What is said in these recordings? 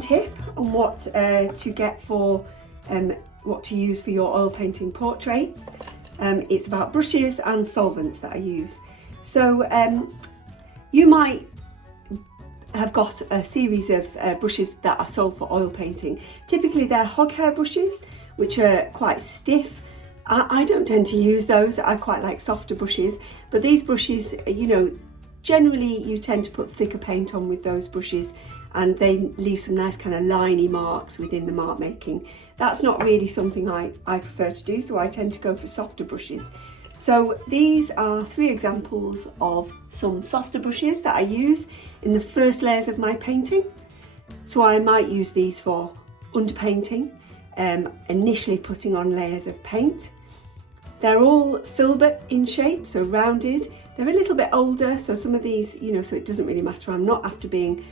tip on what to get for what to use for your oil painting portraits. It's about brushes and solvents that I use. So you might have got a series of brushes that are sold for oil painting. Typically they're hog hair brushes, which are quite stiff. I don't tend to use those. I quite like softer brushes, but these brushes, you know, generally you tend to put thicker paint on with those brushes, and they leave some nice kind of liney marks within the mark making. That's not really something I prefer to do, so I tend to go for softer brushes. So these are 3 examples of some softer brushes that I use in the first layers of my painting. So I might use these for underpainting, initially putting on layers of paint. They're all filbert in shape, so rounded. They're a little bit older, so some of these, you know, so it doesn't really matter. I'm not after being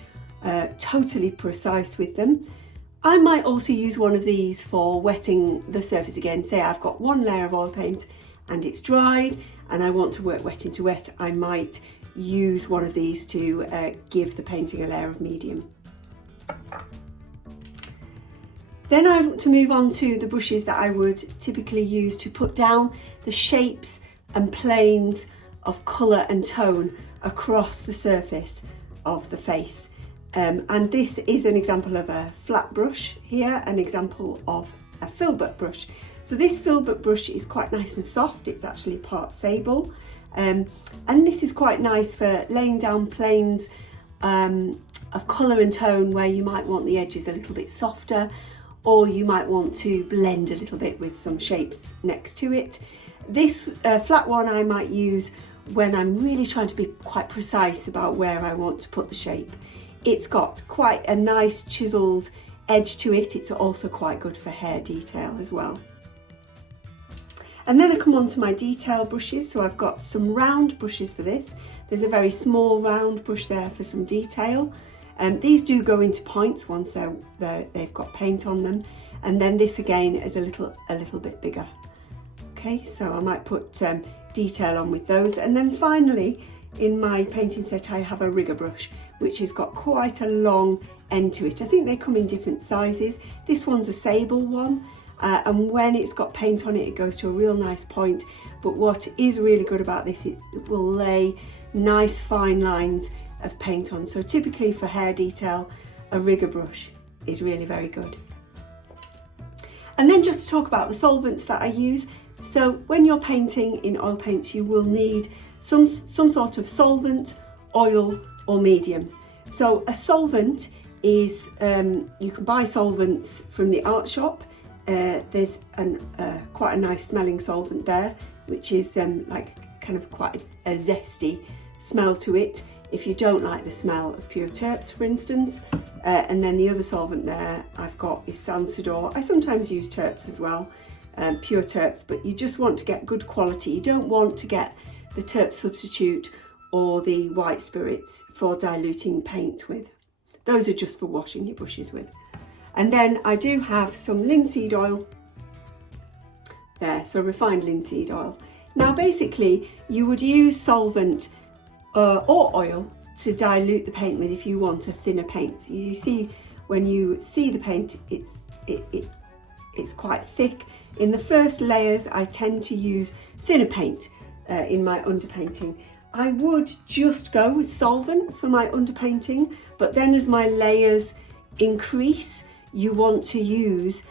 totally precise with them. I might also use one of these for wetting the surface again. Say I've got 1 layer of oil paint and it's dried and I want to work wet into wet, I might use one of these to give the painting a layer of medium. Then I want to move on to the brushes that I would typically use to put down the shapes and planes of colour and tone across the surface of the face. And this is an example of a flat brush here, an example of a filbert brush. So this filbert brush is quite nice and soft. It's actually part sable. And this is quite nice for laying down planes of colour and tone where you might want the edges a little bit softer, or you might want to blend a little bit with some shapes next to it. This flat one I might use when I'm really trying to be quite precise about where I want to put the shape. It's got quite a nice chiselled edge to it. It's also quite good for hair detail as well. And then I come on to my detail brushes. So I've got some round brushes for this. There's a very small round brush there for some detail. These do go into points once they've got paint on them. And then this again is a little bit bigger. Okay, so I might put detail on with those. And then finally, in my painting set, I have a rigger brush, which has got quite a long end to it. I think they come in different sizes. This one's a sable one, and when it's got paint on it, it goes to a real nice point. But what is really good about this, it will lay nice fine lines of paint on. So typically for hair detail, a rigger brush is really very good. And then just to talk about the solvents that I use. So when you're painting in oil paints, you will need some sort of solvent, oil or medium. So a solvent is, you can buy solvents from the art shop. There's quite a nice smelling solvent there, which is like kind of quite a zesty smell to it, if you don't like the smell of pure terps, for instance. And then the other solvent there I've got is Sansador. I sometimes use terps as well, pure terps, but you just want to get good quality. You don't want to get the terp substitute or the white spirits for diluting paint with. Those are just for washing your brushes with. And then I do have some linseed oil there, so refined linseed oil. Now basically you would use solvent or oil to dilute the paint with if you want a thinner paint. You see, when you see the paint, it's quite thick. In the first layers I tend to use thinner paint in my underpainting. I would just go with solvent for my underpainting, but then as my layers increase, you want to use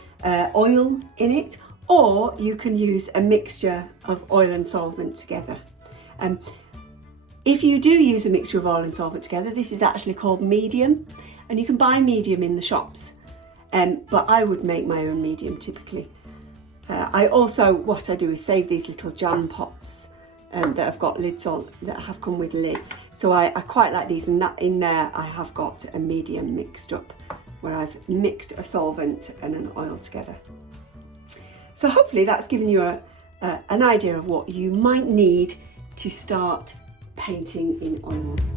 oil in it, or you can use a mixture of oil and solvent together. If you do use a mixture of oil and solvent together, this is actually called medium, and you can buy medium in the shops, but I would make my own medium typically. What I do is save these little jam pots that have got lids on, that have come with lids. So I quite like these, and that in there I have got a medium mixed up, where I've mixed a solvent and an oil together. So hopefully that's given you an idea of what you might need to start painting in oils.